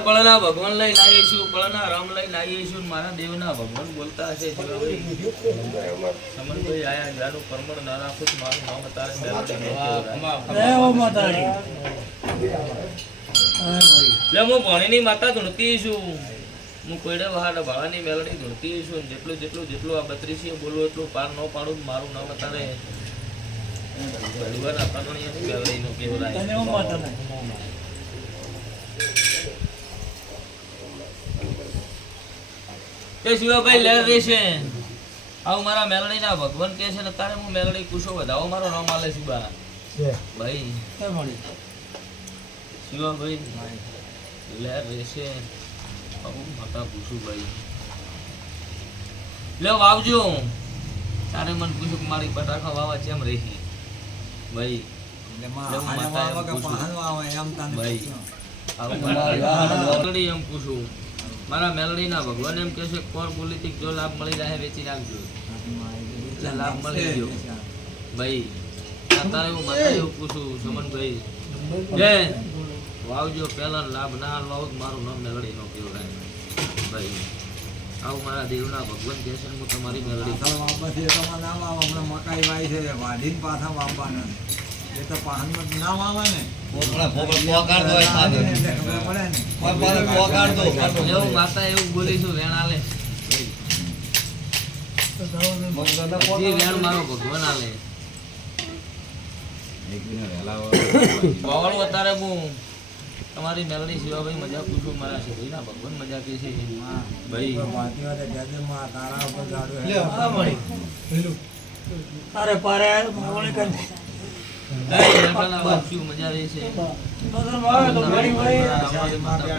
પળના ભગવાન લઈને આવીશું પળના રામ લઈને આવીશું ને મારા દેવના ભગવાન બોલતા હશે સમનભાઈ આયા જાનું પરમણ ના રાખું મારું નામ તારે લે હું ભણીની માતા ધૂણતી છું. હું કોઈડે વહાડ ભાળાની મેલડી ધૂણતી છું ને જેટલું જેટલું જેટલું આ બત્રીસીએ બોલવું એટલું પાર ન પાડું મારું નામ અત્યારે ભગવાન આ મેલડીનું કેવરાય તે શિવાભાઈ લહેર રહેશે આવું મારા મેલડીના ભગવાન કહે છે ને તારે હું મેલડી કુશો વધાવો મારો નામ આલે શિવા ભાઈ. શિવાભાઈ લે રહેશે આવું માતા પૂછું લે વાવજો. તારે મને પૂછ્યું કે મારી બટાકા વાવા ચેમ રહી? ભાઈ ભાઈ મારા મેલડી મેલડીના ભગવાન એમ કહે છે કોણ બોલીથી જો લાભ મળી જાય વેચી નાખજો. એટલે લાભ મળી ગયો. ભાઈ તારે હું માતા એવું પૂછું સુમનભાઈ. વાવજો પહેલા લાભ ના લો મારું નામ મેલડી નો કહેવાય ભાઈ આવું મારા દેવના ભગવાન કહે છે હું તમારી મેલડી વાપસ એ તો ના વાવ હમણાં મકાઈ વાય છે વાઢીને પાછા વાવવાના. એ તો પાહનમાં ને પડે ને. એવું માતા એવું બોલીશું વેણ આલે. વેણ મારો ભગવાન આલે. વાવણું અત્યારે હું તમારી મેલડી શિવાભાઈ મજા પૂછું મારા શરીરના ભગવાન મજા કે છે. ભાઈ. વાતી વાતે ગજમાં તારા ઉપર ગાડો લે પારે મળી. પેલું. અરે પારે વાંચ્યું કર છે. માં માતા.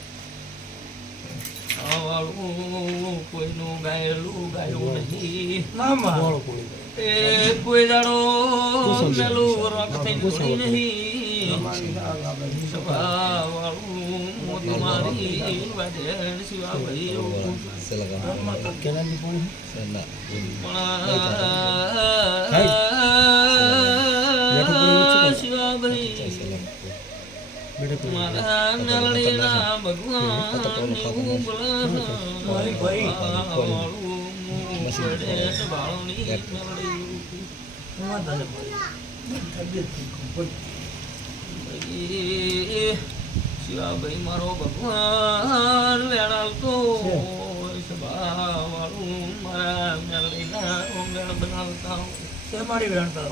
આવાળું કોઈનું ગાયેલું ગાયું નહીં. એ કોઈ દાડો પેલું રોક થઈને નહીં. સભાવાળું તમારી શિવાભાઈ એવું. પણ. વાળું શિવાભાઈ મારો ભગવાન વેણાવતો સભાવાળું મારા મેળવીના મેળ બનાવતા મારી વેણતા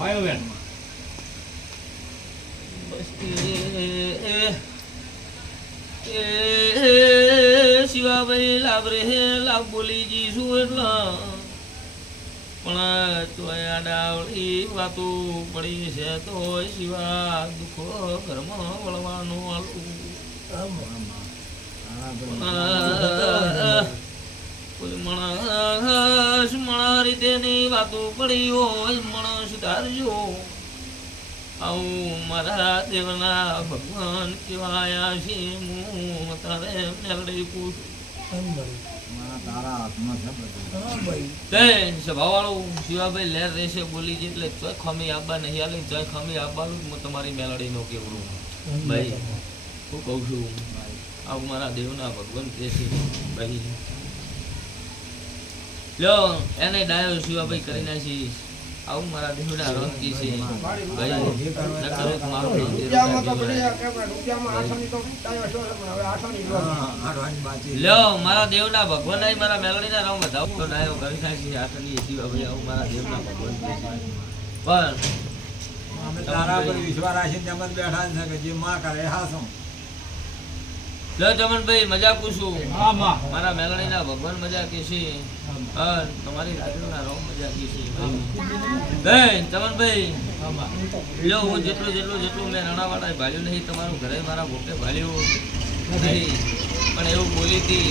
બસ એ એ આડાવળી વાતો પડી હોય, માણસ આવું મારા દેવના ભગવાન કેવાયા છે. હું તારે મેલડી પૂછું. શિવાભાઈ લહેર રહેશે બોલી છે એટલે આપવા નહીં તમારી મેલડી નો કેવડું ભાઈ, હું કહું છું આવું મારા દેવના ભગવાન કહે છે, ભાઈ. લ્યો, એને ડાયો શિવાભાઈ કરી નાખીશ. આવું મારા દેવના રંગી છે. ભાઈ નકર મારું લ્યો મારા દેવના ભગવાન આઈ મારા મેલડીના રામ વધાવો. તો ડાયો કરી નાખી આટલી ભાઈ આવું મારા દેવના ભગવાન પણ અમે તારા પર વિશ્વાસ રાખીને તેમ જ બેઠા છે કે જે માં કરે હાસો. લો ચમનભાઈ મજા પૂછું. મારા મેલણી મેલડીના ભગવાન મજા કે છે. હા તમારી રાજુના રોમ મજા કે છે. બેન ચમનભાઈ લો હું જેટલું જેટલું જેટલું મેં રણાવાળા ભાલ્યું નહીં તમારું ઘરે મારા ભોગે ભાલ્યું નહીં. પણ એવું બોલી હતી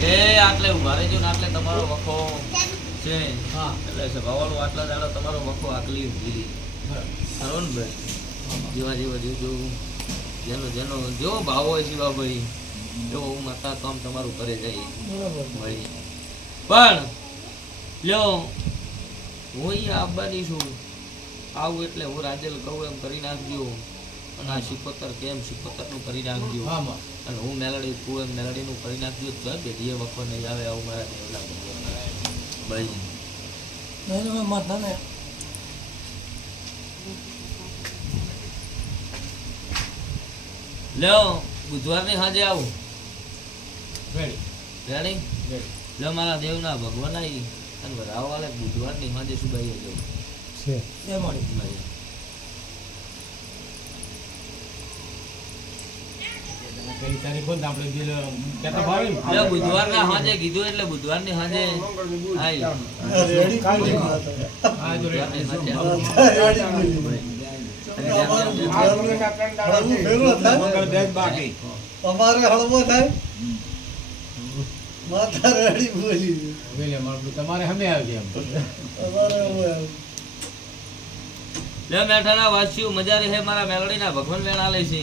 કે આટલે ઊભા રહેજો ને આટલે તમારો વખો છે. હા. એટલે સભાવાળું આટલા દાડો તમારો વખો ખરો ને ભાઈ જેવા જેવા જેવું જેવું. જેનો જેનો જેવો ભાવ હોય શિવાભાઈ એવો હું માતા કામ તમારું કરે જાય બરાબર. ભાઈ. પણ લ્યો હું અહીંયા આવવાની છું. આવું એટલે હું રાજેલ કહું એમ કરી નાખજો. અને આ શિકોતર કેમ શિકોતરનું કરી નાખજો. અને હું મેલડી કહું એમ મેલડીનું કરી નાખજો. તો બેટીએ વખો નહીં આવે આવું મારા દેવલા ભાઈ. નહીં નહીં માથા ને લ્યો બુધવારની સાંજે આવું. રેડી રેડી લ્યો મારા દેવના ભગવાન આવી અને વાળે બુધવારની સાંજે જવું છે. મળી. ભાઈ ને ને? લ્યો બુધવારના સાંજે કીધું એટલે બુધવારની સાંજે આઈ. હા અમારે હળવો થાય? માતા રેડી બોલી. તમારે હમે આવી એમ. અમારે એવું એમ. લે મેઠાના વાસીઓ મજા રહે મારા મેલડીના? ભગવાન વેણા લે છે.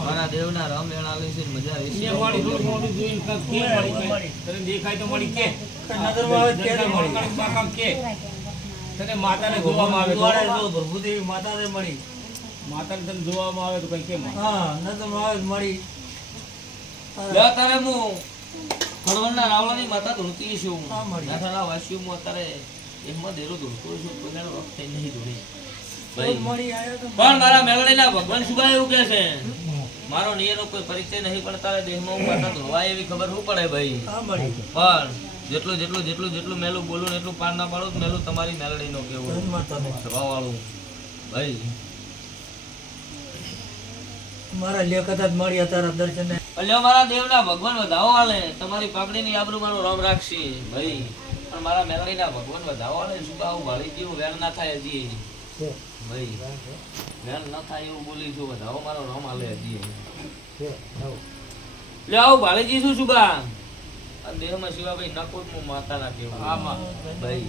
મારા દેવના રામ વેણા લે છે મજા રહે છે. વાળી થોડું મોટું જોઈને કે મળી કે? દેખાય તો મળી કે. આવે મળી. મળી કે. તને માતાને જોવામાં આવે દ્વારે જો ભરભૂદેવી માતાને મળી. માતાને તને જોવામાં આવે તો કઈ કેમ હા નજરમાં આવે મળી. અત્યારે હું ખડવણના રાવળાની માતા ધૂણતી છું. હા, વાસીઓ હું અત્યારે એમાં દેરો ધૂણતો છું કોઈનાનો વખત નહીં ધૂણી તો ભાઈ મળી આવ્યો તો પણ મારા. મેલડીના ભગવાન શું એવું કે છે મારો નિયનો કોઈ પરિચય નહીં પણ તારે દેહમાં હું માતા ધોવાય એવી ખબર શું પડે ભાઈ. પણ જેટલું જેટલું જેટલું જેટલું મેલું બોલું ને એટલું પાર ના પાડો મેલું તમારી મેલડીનો કેવું સ્વભાવવાળું ભાઈ. મારા લેખતા જ મળ્યા તારા દર્શન. અલ્યો મારા દેવના ભગવાન વધાવો આલે તમારી પાપડીની આબરૂ મારું રામ રાખશી. ભાઈ. પણ મારા મેલડીના ભગવાન વધાવો આલે શું કહું ભાળી જેવું વેણ ના થાય હજી. ભાઈ. વેણ ના થાય એવું બોલી છું વધાવો મારો રમ આલે હજી. લ્યો આવું ભાળીજી શું શુભા આ દેહમાં શિવાભાઈ નકોટ હું માતા ના કેવું આમાં. ભાઈ.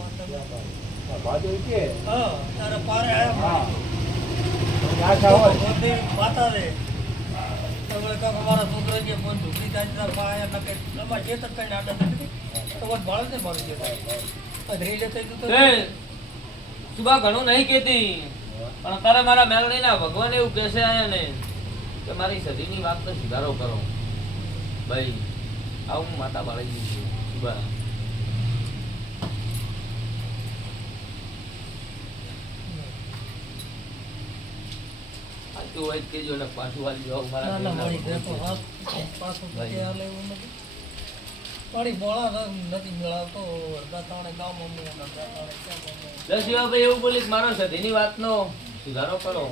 હા તારા પારે માતા રે. તમે કાંક અમારા છોકરા ઢુકડી તારા પાયા નકે અમારા જે તક કઈ નથી તો ને મારું અધરી લે તો એ, શુભા ઘણું નહીં કેતી પણ તારે મારા મેલડીના ભગવાન એવું કહેશે આયા ને કે મારી સદીની વાતનો સુધારો કરો. ભાઈ. આવું mata શુભા સાચું હોય તો કહેજો ને પાછું વાળી જાઓ મારા ના ના ભગવાન ગયો છે. પાછું ભાઈ. કે હાલે એવું નથી મળી બોળા નથી મેળાતો અડધા તાણે ગામ અમને અડધા તાણે અમને. લે શિવાભાઈ એવું બોલીશ મારો સદીની વાતનો સુધારો કરો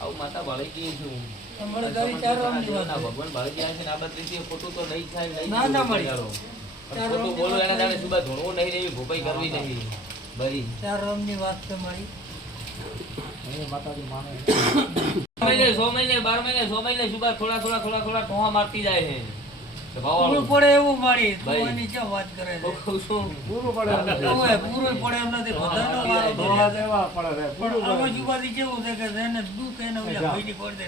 આવું માતા વાત ના, છે. ભગવાન ભાળી ગયા છે આ બધી ખોટું તો નહીં થાય નહીં ના, ના મળી. ચાર રામની બોલો વાત એના જાણે સુબા ધૂણવું નહીં એવી ભોપાઈ કરવી નહીં. ભાઈ ચાર રામની વાત છે મારી. મહિને સો મહિને બાર મહિને સો મહિને સુબા થોડા થોડા થોડા થોડા ટોહા મારતી જાય છે. પૂરું પડે એવું મારી તું ભાઈ. વાત કરે છે? કહું છું. ઓય, પૂરું પડે એમ નથી. બધાનો વારો તો દેવા પડે પણ આમાં કેવું છે કે એને દુઃખ એને ઓલા ભાઈની પડી દે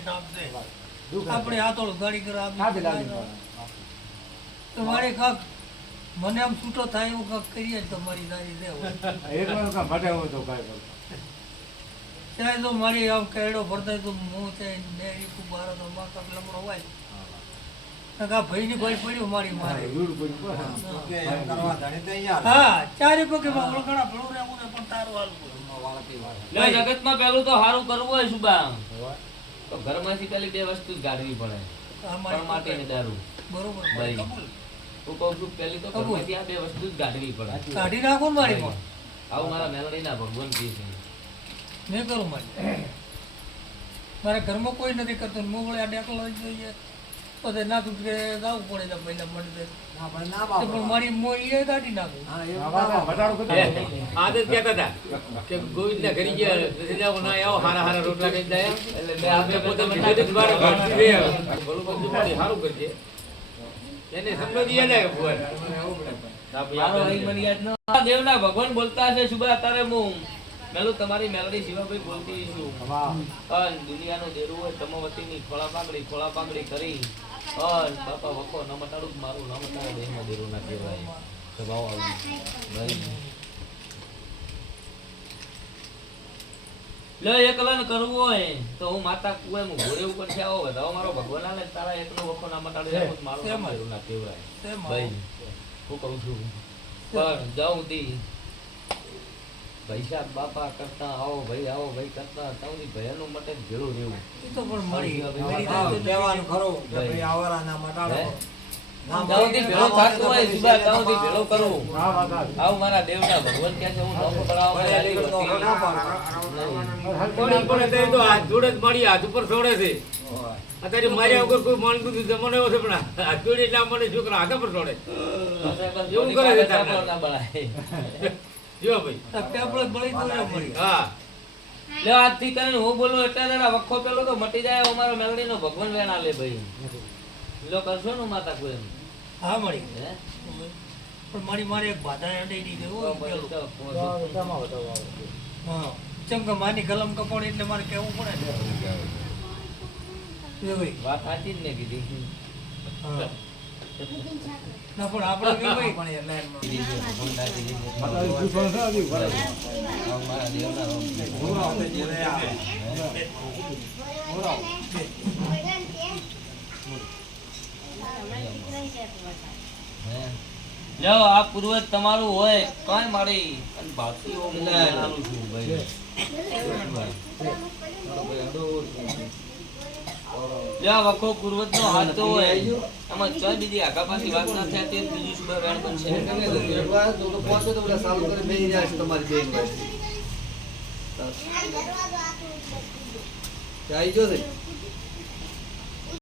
આપણે હાથોડું ગાડી કરો આપી તો મારે કાક મને આમ છૂટો થાય એવું કાક કરીએ તો મારી એક વાર ભટે હોય તો કાંઈ કરું. તો મારી આમ કેડો ભરતા તો હું છે નેરી કુ બાર તો માં કાક લમડો હોય. કાકા ભાઈ પડ્યું મારી. મારે યુડ પડ્યું પડે. કે એમ કરવા ધણી તૈયાર હા ચારે પગે માં ઓળખાણા ભણું રહેવું ને પણ તારું હાલવું વાળતી વાર લે, તો સારું કરવું હોય સુબા તો ઘરમાંથી પેલી બે વસ્તુ જ કાઢવી પડે. આ પણ મારી માટે ને દારૂ બરોબર હું કહું છું પેલી તો. ઘરમાંથી આ બે વસ્તુ જ કાઢવી પડે. કાઢી નાખો ને મારી પણ. આવું મારા મેલડીના ભગવાન કહે છે. મેં કરું મારી. મારા ઘરમાં કોઈ નથી કરતું. મોગળે હું વળી આ ડેકલો જ જોઈએ. પછી ના તૂટકે જવું પડે તો પહેલા મળે ના ભાઈ ના તો બાપા. પણ મારી મોઈ એ દાટી નાખું હા, એવું ના બાપા. આદત કહેતા હતા કે ગોવિંદના ઘરે ગયા ના આવો હારા હારા રોટલા ખાઈ જાય એટલે આપણે પોતે કીધું જ ભરતી રહે. ભલું બધું મારી હારું કરજે એને સમજી યાદ આવે ભુવન. હા ભાઈ મારો આપણે અહીં મને યાદ ન આ દેવના ભગવાન બોલતા હશે શુભા અત્યારે હું મેલું તમારી મેલડી શિવાભાઈ બોલતી છું અન દુનિયાનું દેરું હોય તમવતીની ખોળા પાંગડી ખોળા પાંગડી કરી. અન બાપા વખો ન મટાડું મારું ન મટાડે દેહમાં દેરું ના કહેવાય. સ્વભાવ આવી લે એકલન કરવું હોય તો હું માતા કુએ હું ઘોરે ઉપર છે આવો બધા મારો ભગવાન આલે તારા એકનો વખો ના મટાડે. મારું ના કહેવાય. ભાઈ હું કહું છું. પણ જાઉં તી પૈસા બાપા કરતા આવો ભાઈ આવો ભાઈ કરતા તમને ભયાનું મટે ભેળું રહેવું. એ તો પણ મળી. કહેવાનું ખરું કે ભાઈ. આવરા ના મટાડો. અત્યારે માર્યા વગર કોઈ માનતું નથી જમાનો એવો છે પણ હાથ જોડે એટલે મને છોકરા હાથ પર છોડે એવું કરે છે જો ભાઈ. તો પેપડે મળી તો મળી હા. લે આજથી કરીને હું બોલું એટલે દાડા વખો પેલો તો મટી જાય એવો મેલડીનો ભગવાન વેણા લે ભાઈ. લો કરશો ને માતા કોઈ હા મળી હે? પણ મારી મારી એક બાધા પેલું. હા ચમકે માની કલમ કપડ એટલે મારે કેવું પડે ને. એ ભાઈ. વાત સાચી જ ને કીધી. હા. જે આ પૂર્વજ તમારું હોય કઈ મારી અને ભારતીય હું છું ભાઈ. લ્યો વખો પૂર્વજ નો હાથ તો હોય. આમાં ચો બીજી આગા પાછી વાત ના થાય તે બીજું શું વેણ બનશે.